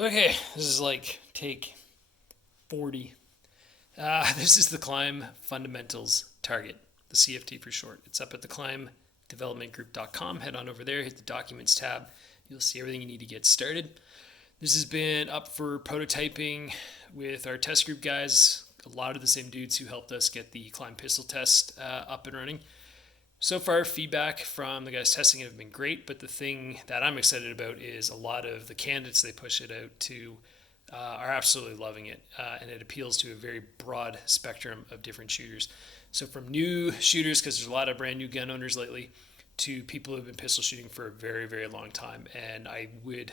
Okay, this is like take 40. This is the Climb Fundamentals Target, the CFT for short. It's up at the climbdevelopmentgroup.com. Head on over there, hit the Documents tab. You'll see everything you need to get started. This has been up for prototyping with our test group guys, a lot of the same dudes who helped us get the Climb Pistol test up and running. So far, feedback from the guys testing it have been great, but the thing that I'm excited about is a lot of the candidates they push it out to are absolutely loving it, and it appeals to a very broad spectrum of different shooters. So from new shooters, because there's a lot of brand new gun owners lately, to people who have been pistol shooting for a very, very long time, and I would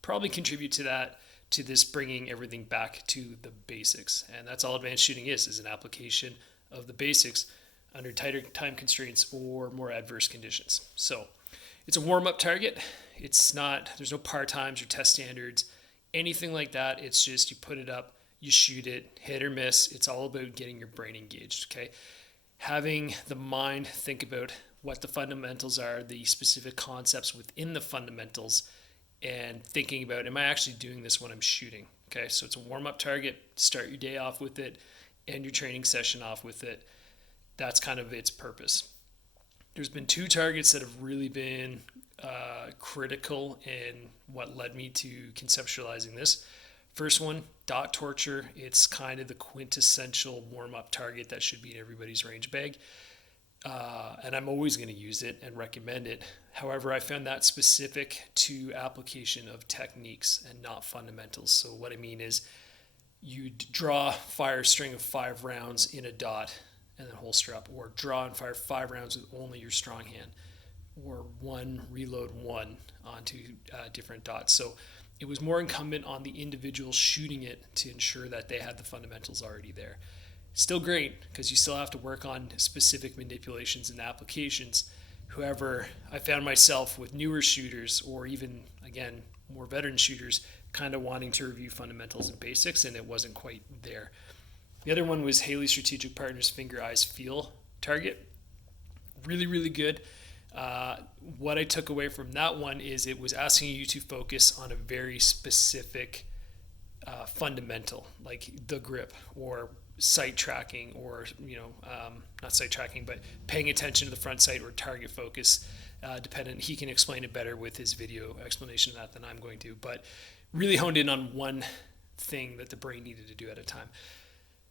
probably contribute to that, to this bringing everything back to the basics. And that's all advanced shooting is an application of the basics under tighter time constraints or more adverse conditions. So it's a warm-up target. There's no par times or test standards, anything like that. It's just you put it up, you shoot it, hit or miss. It's all about getting your brain engaged, okay? Having the mind think about what the fundamentals are, the specific concepts within the fundamentals, and thinking about, am I actually doing this when I'm shooting? Okay, so it's a warm-up target. Start your day off with it, end your training session off with it. That's kind of its purpose. There's been two targets that have really been critical in what led me to conceptualizing this. First one, dot torture. It's kind of the quintessential warm-up target that should be in everybody's range bag. And I'm always going to use it and recommend it. However, I found that specific to application of techniques and not fundamentals. So what I mean is you fire a string of 5 rounds in a dot and then holster up, or draw and fire 5 rounds with only your strong hand, or reload one onto different dots. So it was more incumbent on the individual shooting it to ensure that they had the fundamentals already there. Still great, because you still have to work on specific manipulations and applications. However, I found myself with newer shooters, or even, again, more veteran shooters, kind of wanting to review fundamentals and basics, and it wasn't quite there. The other one was Haley Strategic Partners Finger, Eyes, Feel target. Really, really good. What I took away from that one is it was asking you to focus on a very specific fundamental, like the grip or sight tracking, or not sight tracking, but paying attention to the front sight or target focus. Dependent, he can explain it better with his video explanation of that than I'm going to. But really honed in on one thing that the brain needed to do at a time.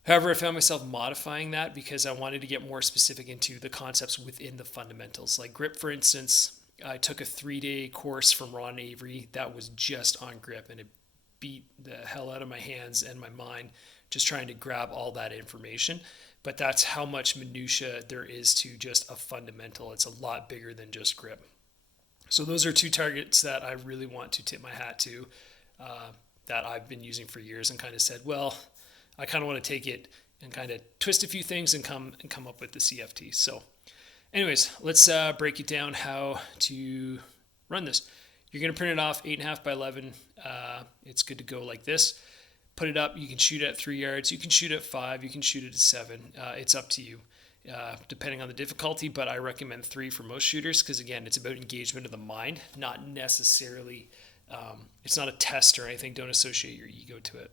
However, I found myself modifying that because I wanted to get more specific into the concepts within the fundamentals. Like grip, for instance, I took a 3-day course from Ron Avery that was just on grip, and it beat the hell out of my hands and my mind just trying to grab all that information. But that's how much minutia there is to just a fundamental. It's a lot bigger than just grip. So those are two targets that I really want to tip my hat to, that I've been using for years, and kind of said, well, I kind of want to take it and kind of twist a few things and come up with the CFT. So anyways, let's break it down how to run this. You're going to print it off 8.5 by 11. It's good to go like this. Put it up. You can shoot at 3 yards. You can shoot at 5. You can shoot it at 7. It's up to you, depending on the difficulty, but I recommend 3 for most shooters because, again, it's about engagement of the mind, not necessarily, it's not a test or anything. Don't associate your ego to it.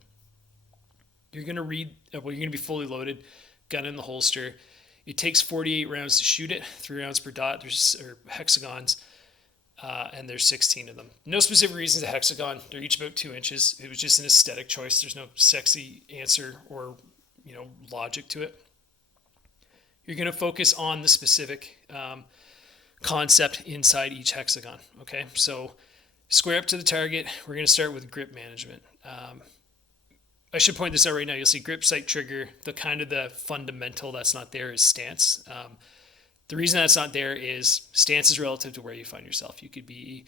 You're going to be fully loaded, gun in the holster. It takes 48 rounds to shoot it, 3 rounds per dot. There's hexagons, and there's 16 of them. No specific reason to hexagon. They're each about 2 inches. It was just an aesthetic choice. There's no sexy answer or logic to it. You're going to focus on the specific concept inside each hexagon. Okay, so square up to the target. We're going to start with grip management. I should point this out right now. You'll see grip, sight, trigger. The fundamental that's not there is stance. The reason that's not there is stance is relative to where you find yourself. You could be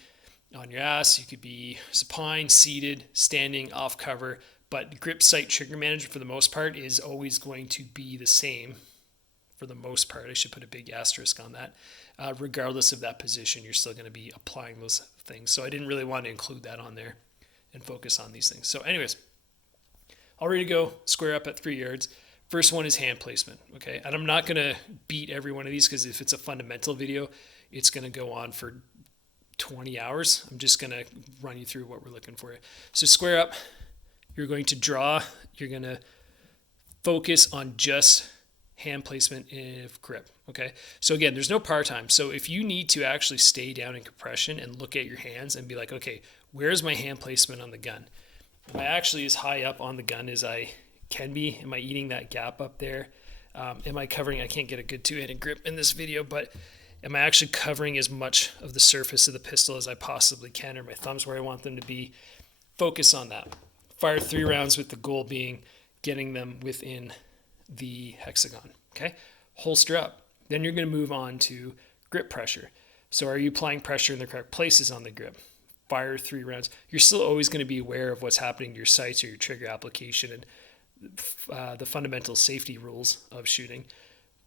on your ass, you could be supine, seated, standing, off cover, but grip, sight, trigger management for the most part is always going to be the same. For the most part, I should put a big asterisk on that. Regardless of that position, you're still going to be applying those things. So I didn't really want to include that on there and focus on these things. So anyways, all ready to go, square up at 3 yards. First one is hand placement, okay? And I'm not going to beat every one of these because if it's a fundamental video, it's going to go on for 20 hours. I'm just going to run you through what we're looking for. So square up, you're going to draw, you're going to focus on just hand placement of grip. Okay. So again, there's no par time. So if you need to actually stay down in compression and look at your hands and be like, okay, where's my hand placement on the gun? Am I actually as high up on the gun as I can be? Am I eating that gap up there? Am I covering, I can't get a good two-handed grip in this video, but am I actually covering as much of the surface of the pistol as I possibly can? Are my thumbs where I want them to be? Focus on that. Fire 3 rounds with the goal being getting them within the hexagon. Okay. Holster up. Then you're going to move on to grip pressure. So are you applying pressure in the correct places on the grip? Fire 3 rounds. You're still always going to be aware of what's happening to your sights or your trigger application and the fundamental safety rules of shooting.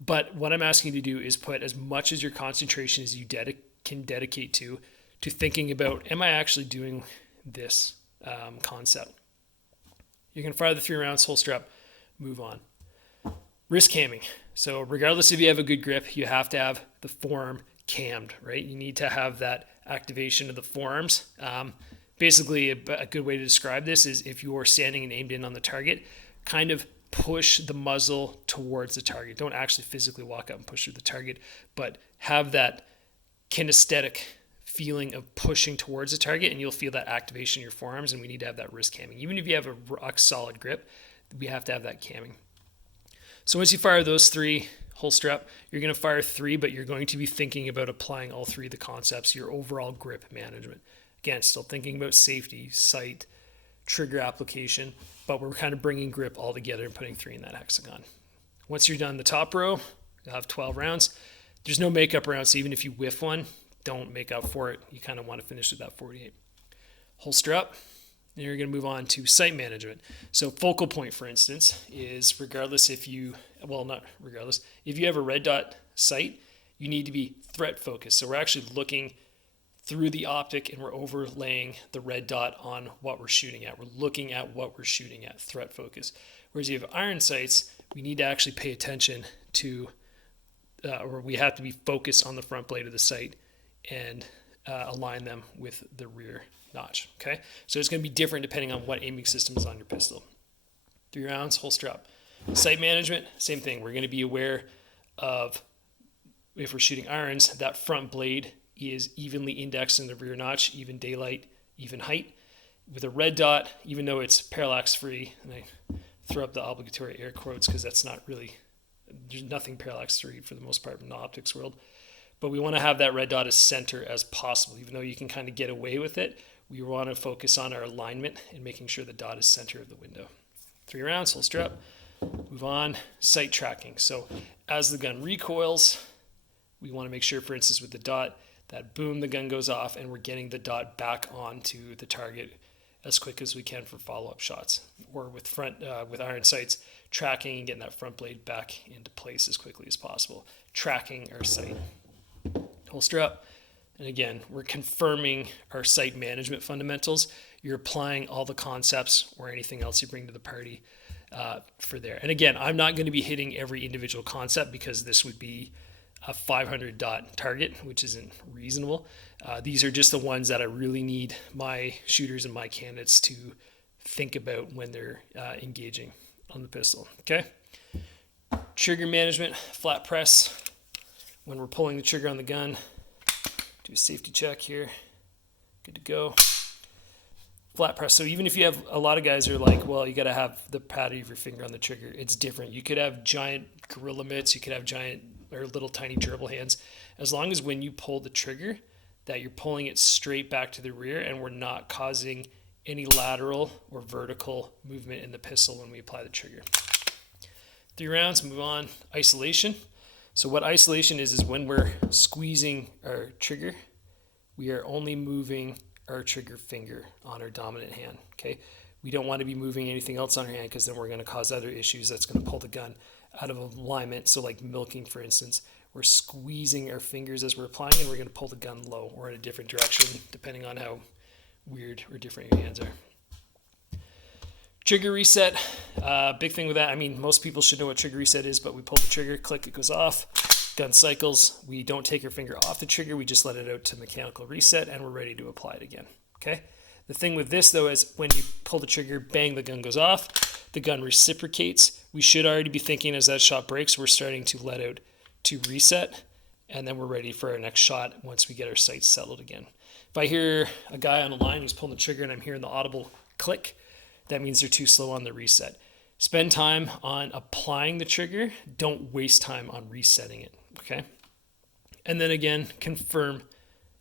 But what I'm asking you to do is put as much as your concentration as you can dedicate to thinking about, am I actually doing this concept? You can fire the 3 rounds, holster up, move on. Wrist camming. So regardless if you have a good grip, you have to have the forearm cammed, right? You need to have that activation of the forearms. Basically, a good way to describe this is if you're standing and aimed in on the target, kind of push the muzzle towards the target. Don't actually physically walk up and push through the target, but have that kinesthetic feeling of pushing towards the target, and you'll feel that activation in your forearms, and we need to have that wrist camming. Even if you have a rock solid grip, we have to have that camming. So once you fire those 3, holster up, you're going to fire 3, but you're going to be thinking about applying all 3 of the concepts, your overall grip management. Again, still thinking about safety, sight, trigger application, but we're kind of bringing grip all together and putting 3 in that hexagon. Once you're done the top row, you'll have 12 rounds. There's no makeup rounds, so even if you whiff one, don't make up for it. You kind of want to finish with that 48. Holster up. Then you're going to move on to sight management. So focal point, for instance, is regardless if you, well, not regardless, if you have a red dot sight, you need to be threat focused. So we're actually looking through the optic and we're overlaying the red dot on what we're shooting at. We're looking at what we're shooting at, threat focus. Whereas you have iron sights, we need to actually pay attention to, or we have to be focused on the front blade of the sight and align them with the rear notch. Okay, so it's going to be different depending on what aiming system is on your pistol. 3 rounds, holster up. Sight management, same thing. We're going to be aware of, if we're shooting irons, that front blade is evenly indexed in the rear notch, even daylight, even height. With a red dot, even though it's parallax free, and I throw up the obligatory air quotes because that's not really, there's nothing parallax free for the most part in the optics world. But we want to have that red dot as center as possible. Even though you can kind of get away with it, we want to focus on our alignment and making sure the dot is center of the window. 3 rounds, holster up, move on. Sight tracking. So as the gun recoils, we want to make sure, for instance, with the dot, that boom, the gun goes off and we're getting the dot back onto the target as quick as we can for follow-up shots. Or with iron sights, tracking and getting that front blade back into place as quickly as possible. Tracking our sight. Holster up. And again, we're confirming our sight management fundamentals. You're applying all the concepts or anything else you bring to the party for there. And again, I'm not going to be hitting every individual concept because this would be a 500 dot target, which isn't reasonable. These are just the ones that I really need my shooters and my candidates to think about when they're engaging on the pistol. Okay. Trigger management, flat press. When we're pulling the trigger on the gun, do a safety check here. Good to go. Flat press. So even if you have, a lot of guys are like, well, you got to have the pad of your finger on the trigger. It's different. You could have giant gorilla mitts. You could have giant or little tiny gerbil hands. As long as when you pull the trigger, that you're pulling it straight back to the rear and we're not causing any lateral or vertical movement in the pistol when we apply the trigger. 3 rounds, move on. Isolation. So what isolation is when we're squeezing our trigger, we are only moving our trigger finger on our dominant hand. Okay, we don't want to be moving anything else on our hand because then we're going to cause other issues. That's going to pull the gun out of alignment. So like milking, for instance, we're squeezing our fingers as we're applying and we're going to pull the gun low or in a different direction depending on how weird or different your hands are. Trigger reset, big thing with that. I mean, most people should know what trigger reset is, but we pull the trigger, click, it goes off. Gun cycles, we don't take our finger off the trigger, we just let it out to mechanical reset, and we're ready to apply it again. Okay. The thing with this though is when you pull the trigger, bang, the gun goes off, the gun reciprocates. We should already be thinking as that shot breaks, we're starting to let out to reset, and then we're ready for our next shot once we get our sights settled again. If I hear a guy on the line who's pulling the trigger and I'm hearing the audible click, that means they're too slow on the reset. Spend time on applying the trigger. Don't waste time on resetting it, okay? And then again, confirm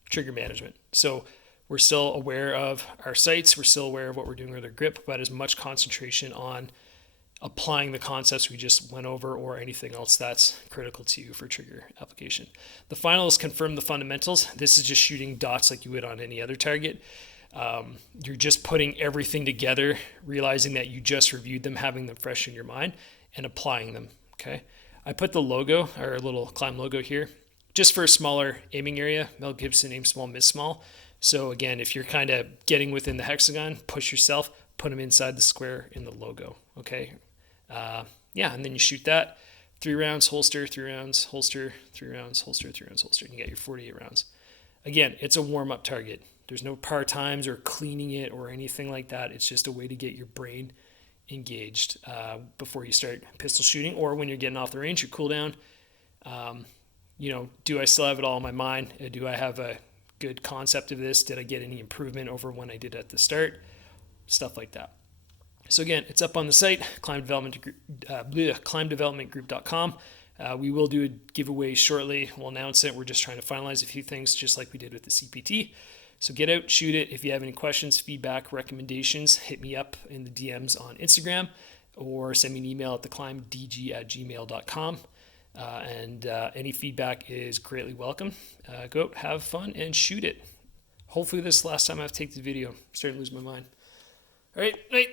trigger management. So we're still aware of our sights. We're still aware of what we're doing with our grip, but as much concentration on applying the concepts we just went over or anything else that's critical to you for trigger application. The final is confirm the fundamentals. This is just shooting dots like you would on any other target. You're just putting everything together, realizing that you just reviewed them, having them fresh in your mind, and applying them, okay? I put the logo, or a little Climb logo here, just for a smaller aiming area. Mel Gibson, aim small, miss small. So again, if you're kind of getting within the hexagon, push yourself, put them inside the square in the logo, okay? And then you shoot that. 3 rounds, holster, 3 rounds, holster, 3 rounds, holster, 3 rounds, holster. You get your 48 rounds. Again, it's a warm-up target. There's no par times or cleaning it or anything like that. It's just a way to get your brain engaged before you start pistol shooting, or when you're getting off the range, your cool down. Do I still have it all in my mind? Do I have a good concept of this? Did I get any improvement over when I did at the start? Stuff like that. So again, it's up on the site, climbdevelopmentgroup.com. We will do a giveaway shortly. We'll announce it. We're just trying to finalize a few things, just like we did with the CPT. So get out, shoot it. If you have any questions, feedback, recommendations, hit me up in the DMs on Instagram or send me an email at theclimbdg@gmail.com. Any feedback is greatly welcome. Go out, have fun, and shoot it. Hopefully this is the last time I have to take the video. I'm starting to lose my mind. All right, night.